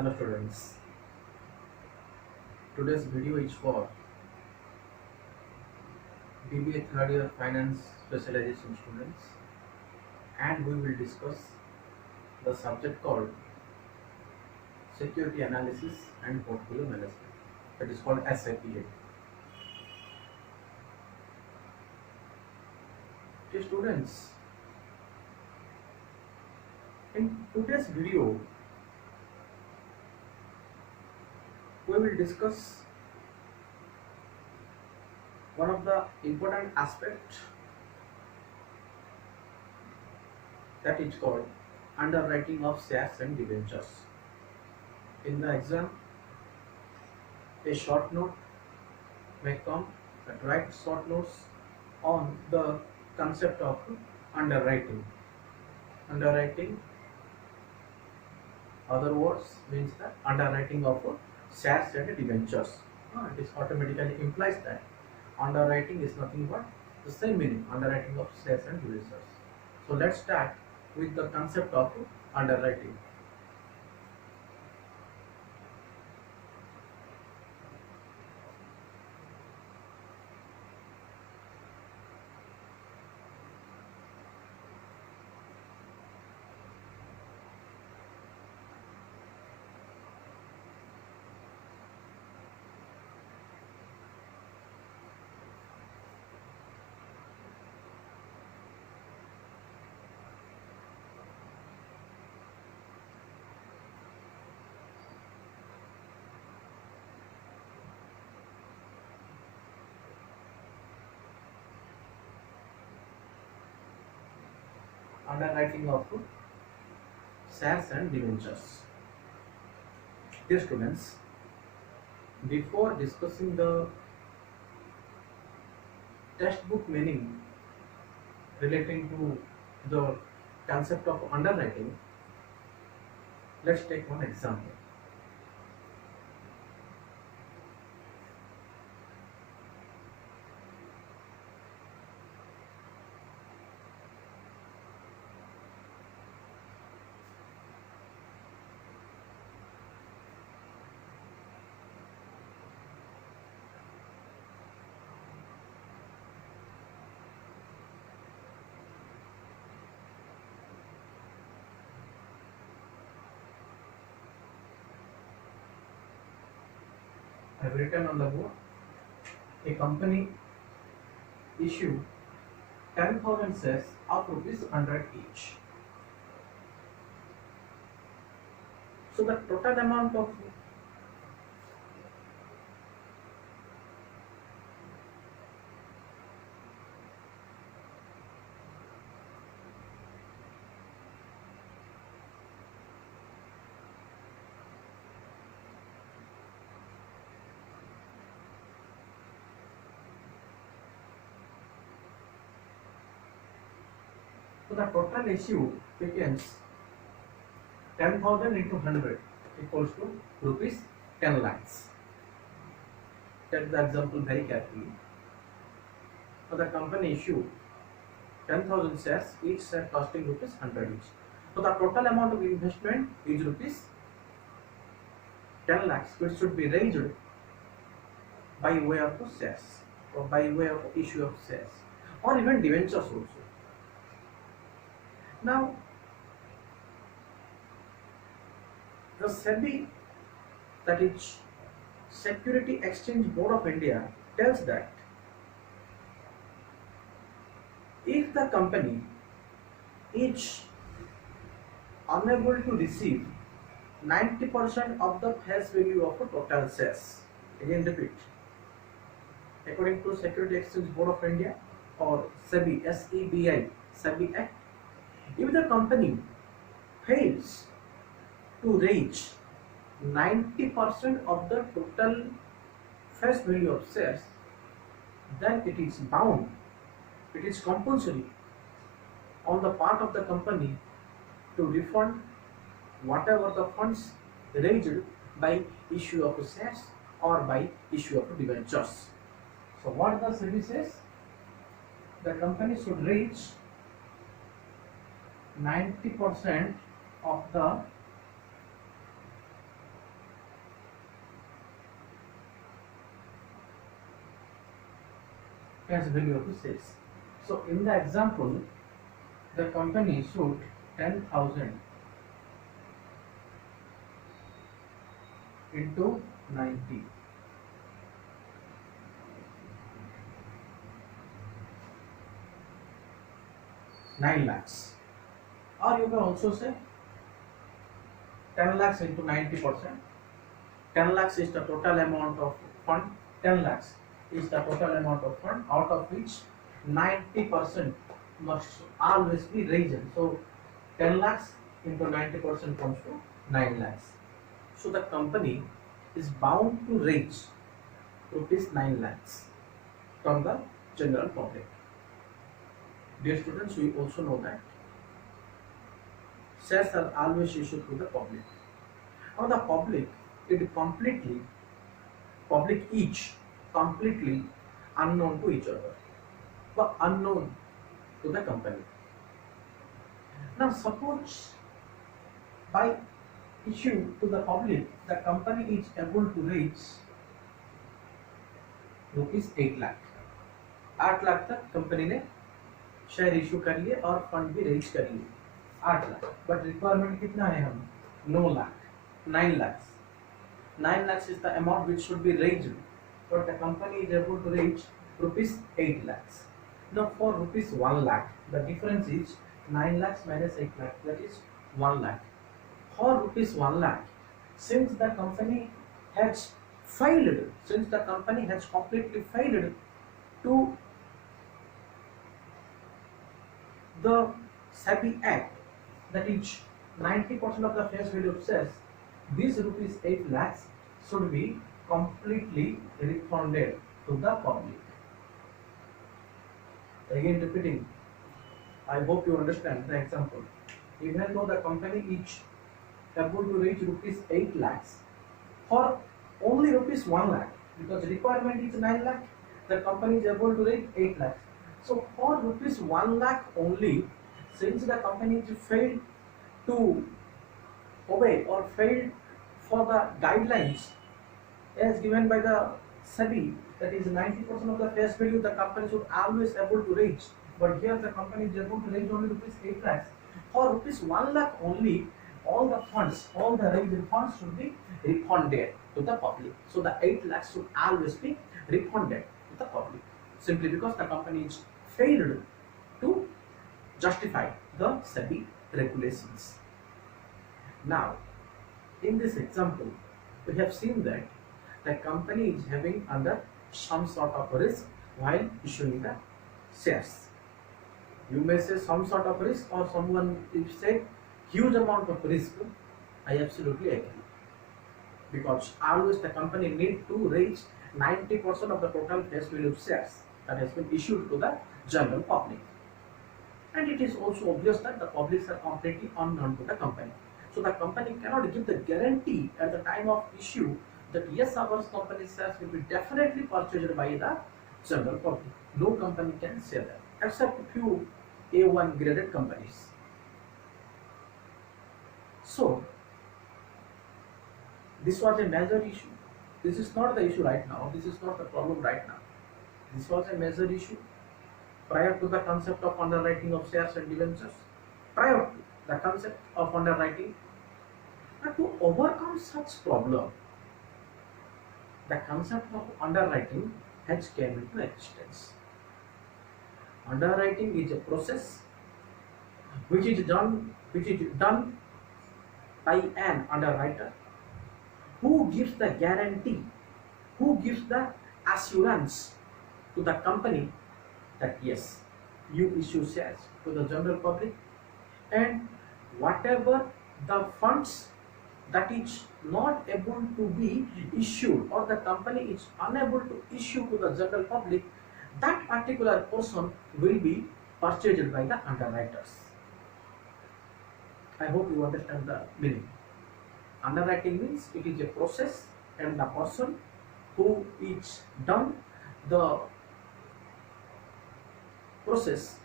Hello students, today's video is for BBA third year finance specialization students, and we will discuss the subject called security analysis and portfolio management, that is called SIPA. Okay students, in today's video we will discuss one of the important aspects, that is called underwriting of shares and debentures. In the exam, a short note may come, but write short notes on the concept of underwriting. Underwriting, other words, means the underwriting of shares and debentures. It is automatically implies that underwriting is nothing but the same meaning, underwriting of shares and debentures. So let's start with the concept of underwriting. Underwriting of shares and debentures. Dear students, before discussing the textbook meaning relating to the concept of underwriting, let's take one example. I have written on the board, a company issue 10,000 shares of rupees 100 each. So the total amount of so the total issue becomes 10,000 into 100 equals to rupees 10 lakhs. Take the example very carefully. So the company issue 10,000 shares, each share costing rupees 100 each. So the total amount of investment is rupees 10 lakhs, which should be raised by way of shares or by way of issue of shares or even debentures also. Now, the SEBI, that is Security Exchange Board of India, tells that if the company is unable to receive 90% of the face value of a total shares, again repeat, according to Security Exchange Board of India or SEBI, SEBI Act, if the company fails to reach 90% of the total face value of shares, then it is bound, it is compulsory on the part of the company to refund whatever the funds raised by issue of shares or by issue of debentures. So what the SEBI says, the company should reach 90% of the face value of the shares. So in the example, the company issued 10,000 into 90. 9 lakhs. Or you can also say 10 lakhs into 90%. 10 lakhs is the total amount of fund. 10 lakhs is the total amount of fund, out of which 90% must always be raised. So 10 lakhs into 90% comes to 9 lakhs. So the company is bound to raise rupees 9 lakhs from the general public. Dear students, we also know that shares are always issued to the public. Now the public each completely unknown to each other, but unknown to the company. Now suppose by issue to the public, the company is able to raise rupees 8 lakh. 8 lakh तक company ने share issue कर लिए और fund भी raise कर लिए 8 lakh, but requirement कितना है हम 9 lakh 9 lakhs. 9 lakhs is the amount which should be raised, but the company is able to raise rupees 8 lakhs. Now for rupees 1 lakh, the difference is 9 lakhs minus 8 lakh, that is 1 lakh. For rupees 1 lakh, since the company has completely failed to the SEBI Act, that is 90% of the face value of shares, these rupees 8 lakhs should be completely refunded to the public. Again repeating, I hope you understand the example. Even though the company is able to raise rupees 8 lakhs for only rupees 1 lakh, because requirement is 9 lakh, the company is able to raise 8 lakhs. So for rupees 1 lakh only, since the company failed to obey or failed for the guidelines as given by the SEBI, that is 90% of the face value the company should always able to raise, but here the company is able to raise only rupees 8 lakhs. For rupees 1 lakh only, all the raised funds should be refunded to the public. So the 8 lakhs should always be refunded to the public, simply because the company is failed to justify the SEBI regulations. Now, in this example, we have seen that the company is having under some sort of risk while issuing the shares. You may say some sort of risk, or someone will say huge amount of risk. I absolutely agree, because always the company need to raise 90% of the total face value of shares that has been issued to the general public. And it is also obvious that the publics are completely unknown to the company. So the company cannot give the guarantee at the time of issue that yes, our company shares will be definitely purchased by the general public. No company can say that, except few A1 graded companies. So this was a major issue. This is not the issue right now. This is not the problem right now. This was a major issue prior to the concept of underwriting of shares and debentures. Prior to the concept of underwriting, and to overcome such problem, the concept of underwriting has came into existence. Underwriting is a process which is done by an underwriter who gives the guarantee, who gives the assurance to the company that yes, you issue shares to the general public, and whatever the funds that is not able to be issued, or the company is unable to issue to the general public, that particular portion will be purchased by the underwriters. I hope you understand the meaning. Underwriting means it is a process, and the person who is done the process,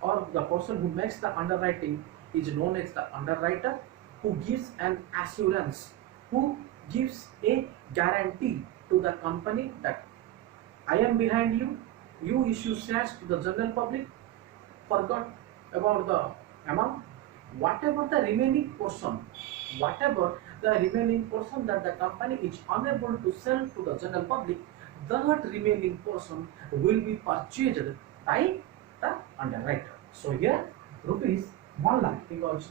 or the person who makes the underwriting, is known as the underwriter, who gives an assurance, who gives a guarantee to the company that I am behind you, You issue shares to the general public, forgot about the amount. Whatever the remaining portion, whatever the remaining portion that the company is unable to sell to the general public, that remaining portion will be purchased by the underwriter. So here rupees 1 lakh, because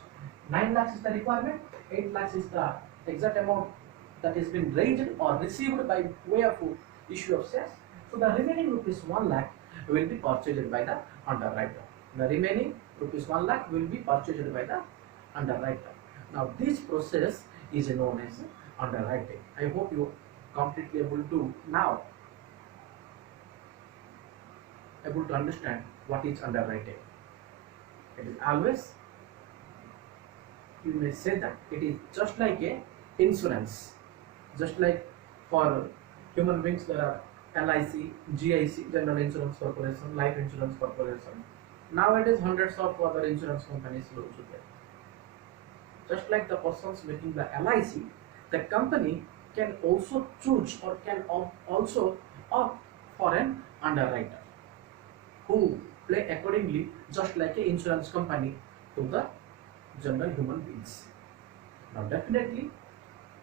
9 lakhs is the requirement, 8 lakhs is the exact amount that has been raised or received by way of issue of shares. So the remaining rupees 1 lakh will be purchased by the underwriter. The remaining rupees 1 lakh will be purchased by the underwriter. Now this process is known as underwriting. I hope you completely able to understand what is underwriting. It is always, you may say that it is just like a insurance. Just like for human beings there are LIC, GIC, General Insurance Corporation, Life Insurance Corporation. Nowadays hundreds of other insurance companies are also there. Just like the persons making the LIC, the company can also choose or can also opt for an underwriter who play accordingly, just like a insurance company to the general human beings. Now definitely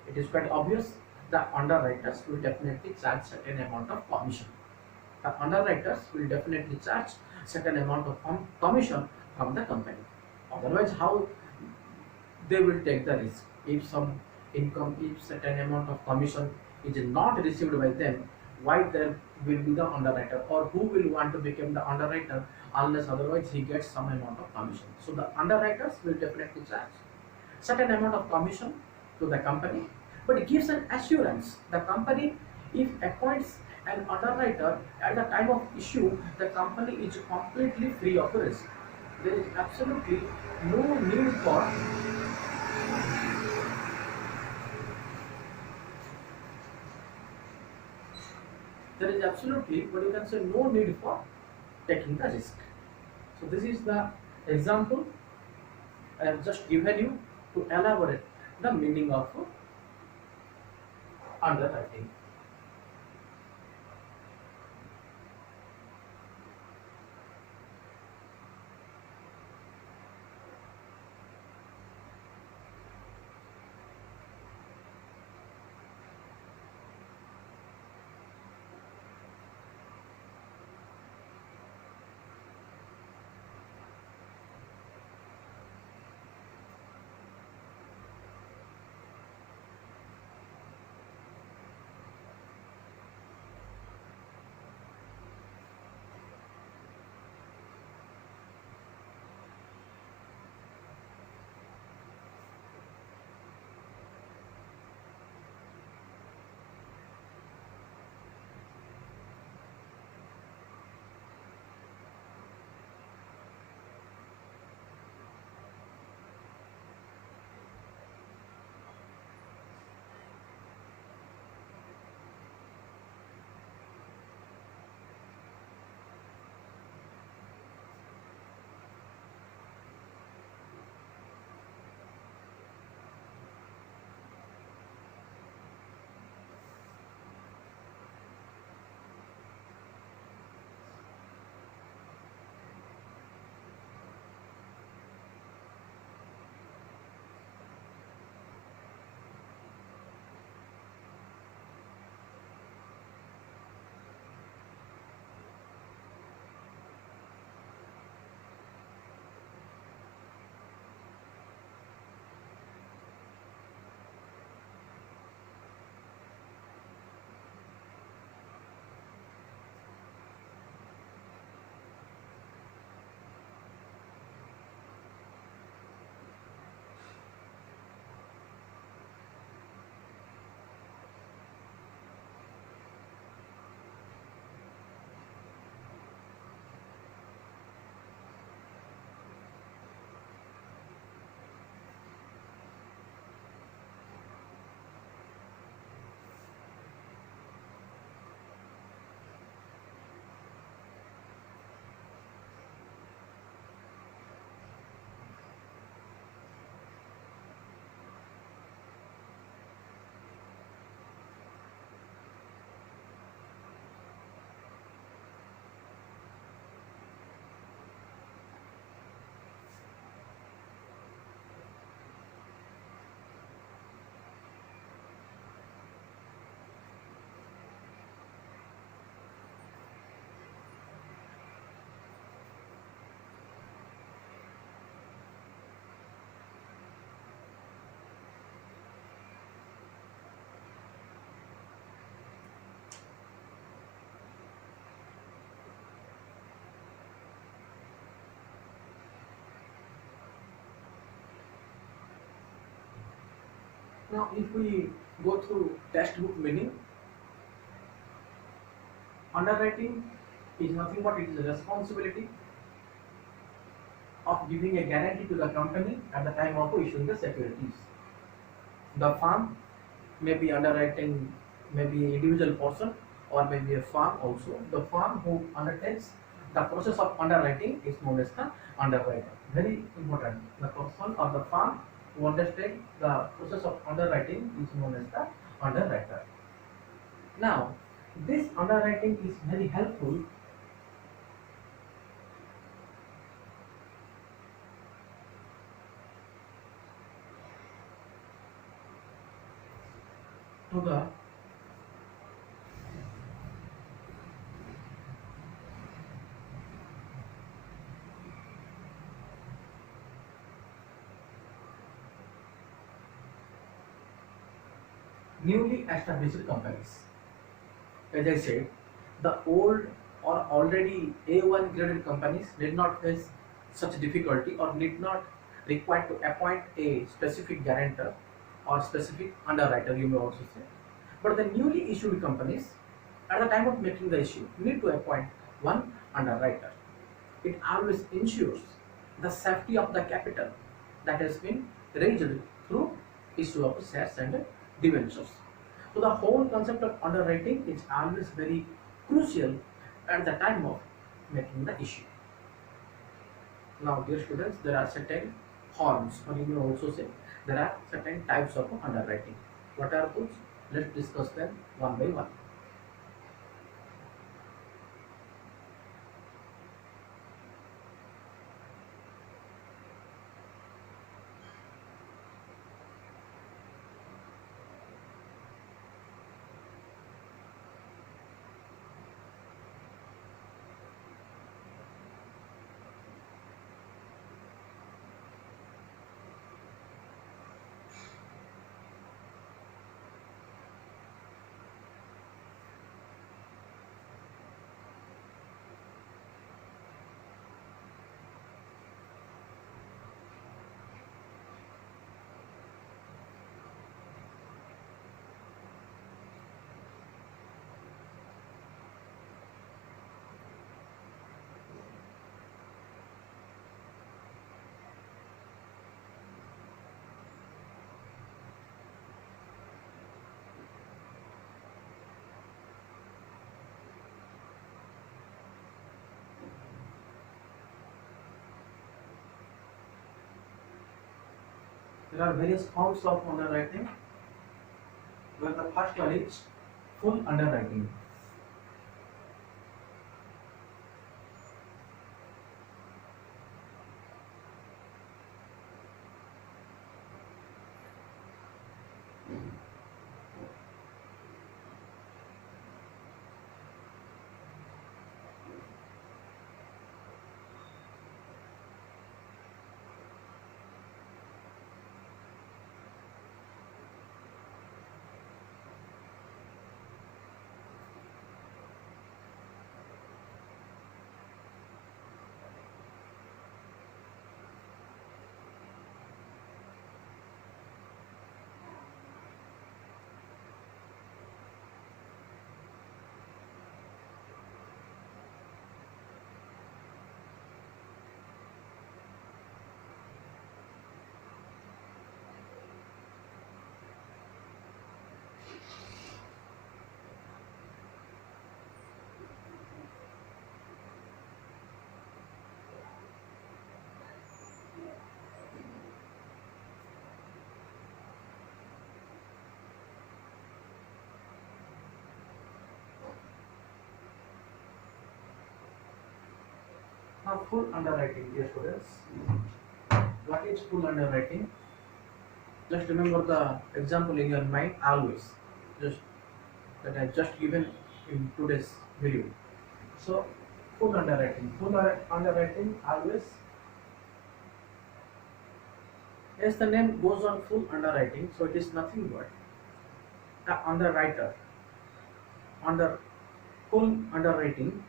it is quite obvious the underwriters will definitely charge certain amount of commission. The underwriters will definitely charge certain amount of commission from the company. Otherwise, how they will take the risk? If some income, if certain amount of commission is not received by them, why there will be the underwriter, or who will want to become the underwriter unless otherwise he gets some amount of commission? So the underwriters will definitely charge certain amount of commission to the company, but it gives an assurance. The company, if appoints an underwriter at the time of issue, the company is completely free of risk. There is absolutely no need for there is absolutely, but you can say, no need for taking the risk. So this is the example I have just given you to elaborate the meaning of underwriting. Now, if we go through textbook meaning, underwriting is nothing but it is a responsibility of giving a guarantee to the company at the time of issuing the securities. The firm may be underwriting, maybe an individual person or maybe a firm also. The firm who undertakes the process of underwriting is known as the underwriter. Very important. The person or the firm who undertakes the process of underwriting is known as the underwriter. Now, this underwriting is very helpful to the newly established companies. As I said, the old or already A1 graded companies did not face such difficulty or did not require to appoint a specific guarantor or specific underwriter, you may also say. But the newly issued companies, at the time of making the issue, need to appoint one underwriter. It always ensures the safety of the capital that has been raised through issue of shares and debentures. So the whole concept of underwriting is always very crucial at the time of making the issue. Now, dear students, there are certain forms, or you may also say there are certain types of underwriting. What are those? Let's discuss them one by one. There are various forms of underwriting, where the first one is full underwriting. Now, full underwriting, dear students. What is full underwriting? Just remember the example in your mind always. Just that I just given in today's video. So, full underwriting. Full underwriting always, as the name goes on, full underwriting. So it is nothing but the underwriter under full underwriting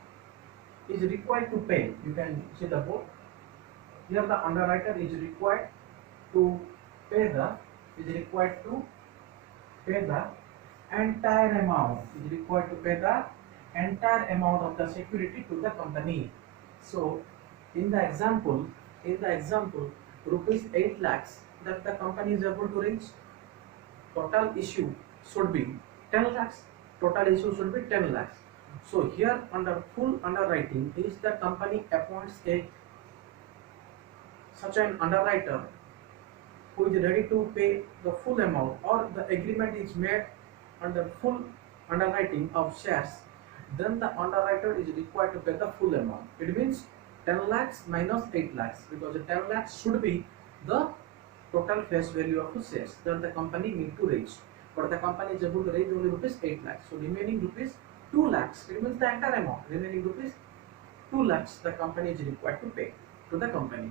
is required to pay. You can see the board. Here the underwriter is required to pay the is required to pay the entire amount, is required to pay the entire amount of the security to the company. So in the example, rupees 8 lakhs that the company is able to raise, total issue should be 10 lakhs. Total issue should be 10 lakhs. So here under full underwriting is the company appoints a such an underwriter who is ready to pay the full amount, or the agreement is made under full underwriting of shares, then the underwriter is required to pay the full amount. It means 10 lakhs minus 8 lakhs, because the 10 lakhs should be the total face value of the shares that the company need to raise. But the company is able to raise only rupees 8 lakhs. So remaining rupees 2 lakhs, it means the entire amount. Remaining rupees 2 lakhs the company is required to pay to the company.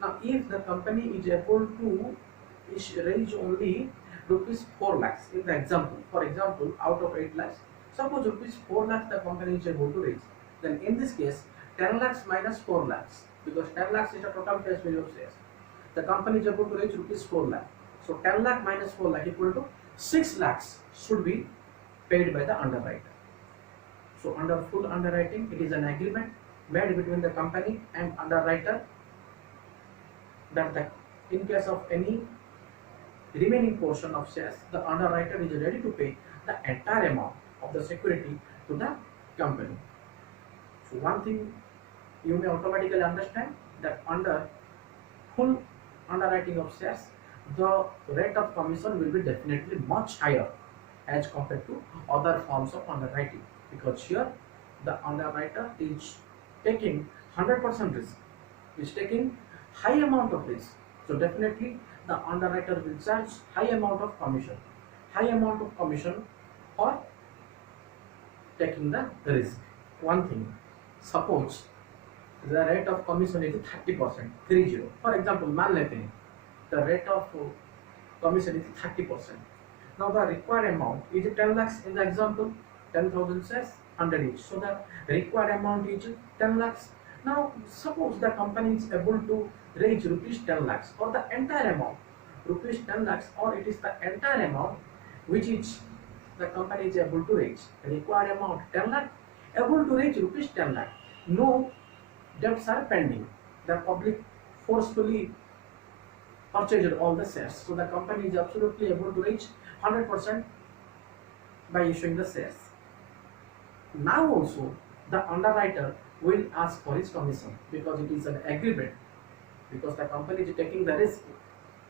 Now, if the company is able to raise only rupees 4 lakhs in the example, for example, out of 8 lakhs, suppose rupees 4 lakhs the company is able to raise, then in this case, 10 lakhs minus 4 lakhs, because 10 lakhs is the total face value of shares. The company is able to raise rupees 4 lakh. So 10 lakh minus 4 lakh equal to 6 lakhs should be paid by the underwriter. So under full underwriting, it is an agreement made between the company and underwriter that in case of any remaining portion of shares, the underwriter is ready to pay the entire amount of the security to the company. So one thing you may automatically understand, that under full underwriting of shares, the rate of commission will be definitely much higher as compared to other forms of underwriting, because here the underwriter is taking 100% risk, is taking high amount of risk. So definitely the underwriter will charge high amount of commission for taking the risk. One thing, suppose the rate of commission is 30%, 30. For example, मान लेते हैं, the rate of commission is 30%. Now the required amount is 10 lakhs in the example, 10,000 shares, 100 each. So the required amount is 10 lakhs. Now suppose the company is able to raise rupees 10 lakhs, or the entire amount, rupees 10 lakhs, or it is the entire amount which is the company is able to raise. The required amount 10 lakh, able to raise rupees 10 lakh. No debts are pending. The public forcefully purchased all the shares. So the company is absolutely able to reach 100% by issuing the shares. Now also the underwriter will ask for his commission, because it is an agreement, because the company is taking the risk.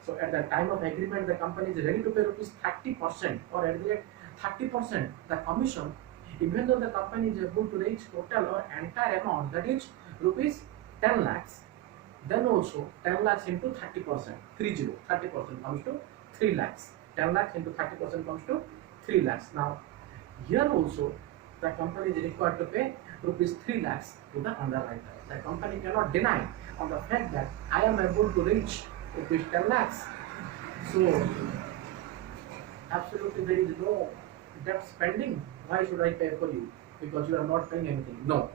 So at the time of agreement, the company is ready to pay rupees 30%, or at the rate 30% the commission, even though the company is able to reach total or entire amount, that is rupees 10 lakhs. Then also 10 lakhs into 30%, 30% comes to 3 lakhs. 10 lakhs into 30% comes to 3 lakhs. Now here also the company is required to pay rupees 3 lakhs to the underwriter. The company cannot deny on the fact that I am able to reach rupees 10 lakhs. So absolutely there is no debt spending. Why should I pay for you? Because you are not paying anything. No.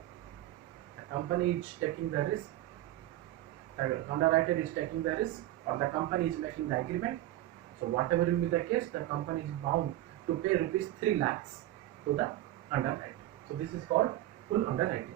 The company is taking the risk. The underwriter is taking the risk, or the company is making the agreement. So whatever will be the case, the company is bound to pay rupees 3 lakhs to the underwriter. So this is called full underwriting.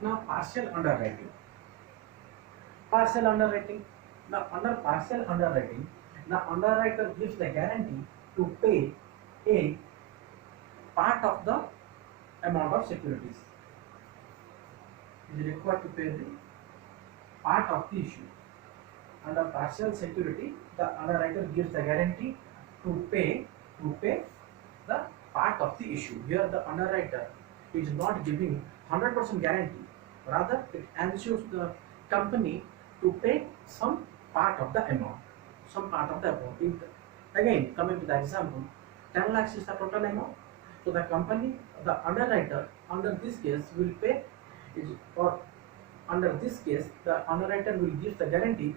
Now partial underwriting. Partial underwriting. Now under partial underwriting, the underwriter gives the guarantee to pay a part of the amount of securities. Is required to pay the part of the issue. Under partial security, the underwriter gives the guarantee to pay the part of the issue. Here the underwriter is not giving 100% guarantee. Rather, it ensures the company to pay some part of the amount. Some part of the amount. Again, coming to the example, 10 lakhs is the total amount. So the company, the underwriter, under this case will pay is or under this case, the underwriter will give the guarantee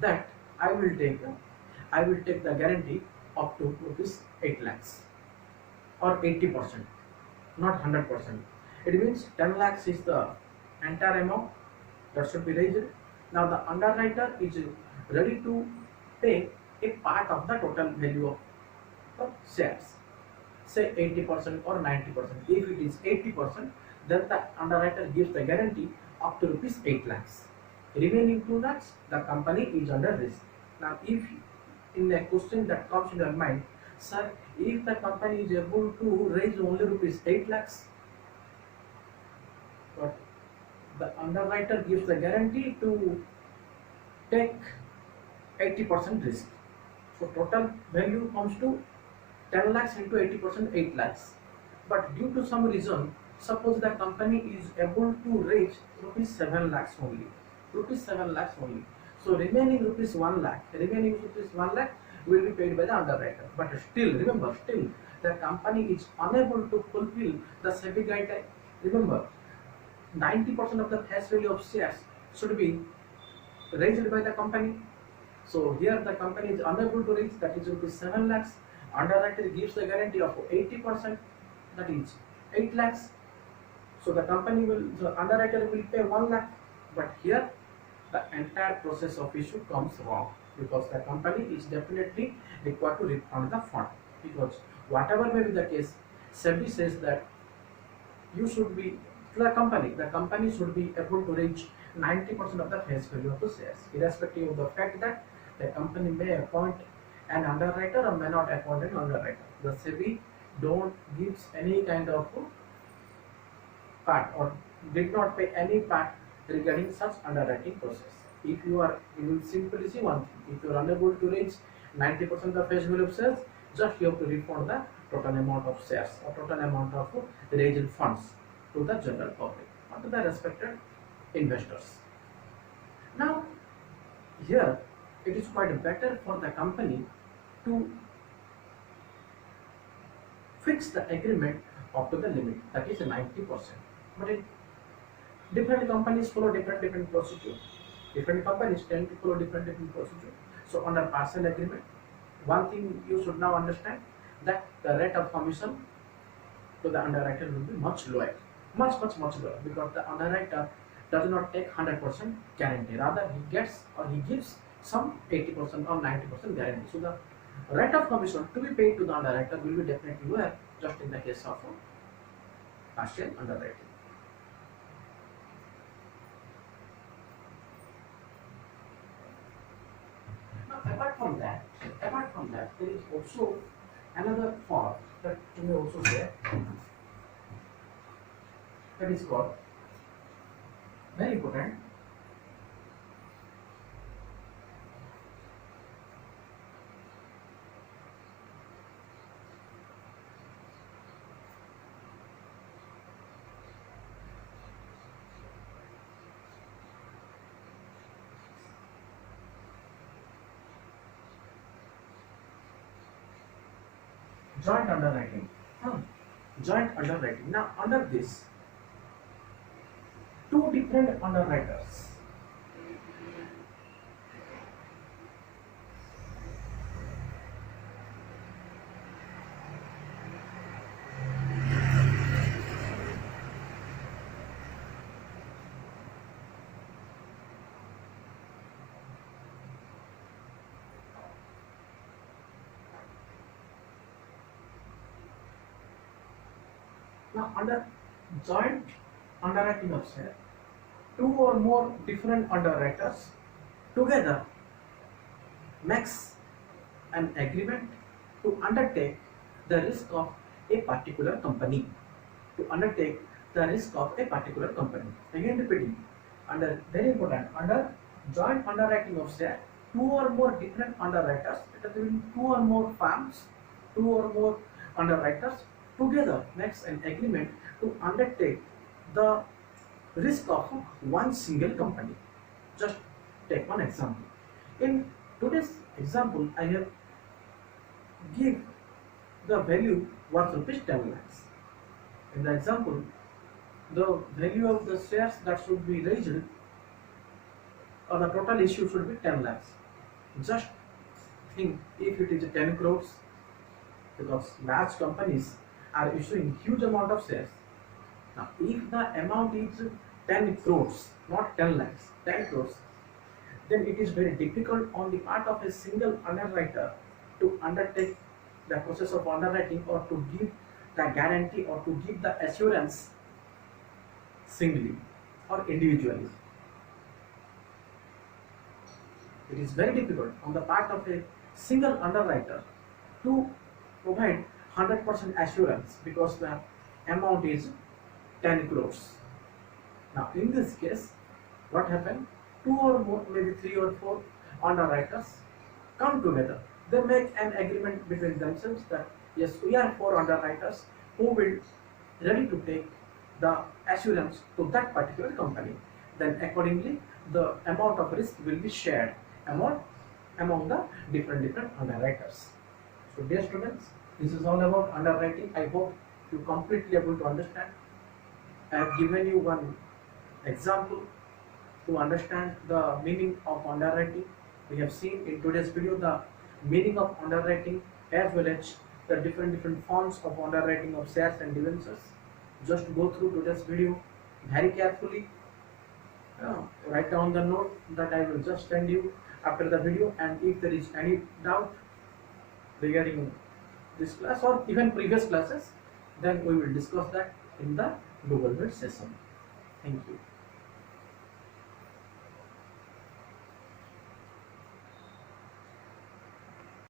that I will take the guarantee up to rupees 8 lakhs or 80%, not 100%. It means 10 lakhs is the entire amount that should be raised. Now the underwriter is ready to pay a part of the total value of the shares, say 80% or 90%. If it is 80%, then the underwriter gives the guarantee up to rupees 8 lakhs. Remaining 2 lakhs, the company is under risk. Now, if in a question that comes in your mind, sir, if the company is able to raise only rupees 8 lakhs, but the underwriter gives the guarantee to take 80% risk. So total value comes to 10 lakhs into 80%, 8 lakhs. But due to some reason, suppose the company is able to raise rupees 7 lakhs only. Rupees 7 lakhs only. So remaining rupees 1 lakh, will be paid by the underwriter. But still, remember, the company is unable to fulfill the SEBI guideline. Remember, 90% of the face value of shares should be raised by the company. So here the company is unable to raise, that is rupees 7 lakhs. Underwriter gives the guarantee of 80%, that is 8 lakhs. So the underwriter will pay 1 lakh. But here the entire process of issue comes wrong, because the company is definitely required to refund the fund, because whatever may be the case, SEBI says that you should be to the company should be able to reach 90% of the face value of the shares, irrespective of the fact that the company may appoint an underwriter or may not appoint an underwriter. The SEBI don't gives any kind of part or did not pay any part regarding such underwriting process. If you will simply see one thing. If you are unable to reach 90% of the face value of shares, just you have to refund the total amount of shares or total amount of raised funds to the general public or to the respected investors. Now, here it is quite better for the company to fix the agreement up to the limit, that is 90%. But different companies follow different procedure. Different companies tend to follow different procedure. So under partial agreement, one thing you should now understand, that the rate of commission to the underwriter will be much lower, much lower, because the underwriter does not take 100% guarantee. Rather, he gives some 80% or 90% guarantee. So the rate of commission to be paid to the underwriter will be definitely lower, just in the case of partial underwriting. Now, apart from that, there is also another form that you may also say, that is called, very important, joint underwriting. Joint underwriting. Now, under this, two different underwriters now under joint underwriting of share, two or more different underwriters together makes an agreement to undertake the risk of a particular company. To undertake the risk of a particular company. Again repeating, under very important, under joint underwriting of share, two or more different underwriters, it has been two or more firms, two or more underwriters together makes an agreement to undertake the risk of one single company. Just take one example. In today's example, I have give the value worth rupees 10 lakhs. In the example, the value of the shares that should be raised or the total issue should be 10 lakhs. Just think if it is 10 crores, because large companies are issuing huge amount of shares. Now, if the amount is 10 crores, not 10 lakhs, 10 crores, then it is very difficult on the part of a single underwriter to undertake the process of underwriting or to give the guarantee or to give the assurance singly or individually. It is very difficult on the part of a single underwriter to provide 100% assurance because the amount is 10 crores. Now, in this case, what happened? Two or more, maybe three or four underwriters come together. They make an agreement between themselves that yes, we are four underwriters who will ready to take the assurance to that particular company. Then accordingly, the amount of risk will be shared among the different underwriters. So dear students, this is all about underwriting. I hope you completely able to understand. I have given you one example to understand the meaning of underwriting. We have seen in today's video the meaning of underwriting as well as the different forms of underwriting of shares and debentures. Just go through today's video very carefully. Write down the note that I will just send you after the video, and if there is any doubt regarding this class or even previous classes, then we will discuss that in the Google Meet session. Thank you.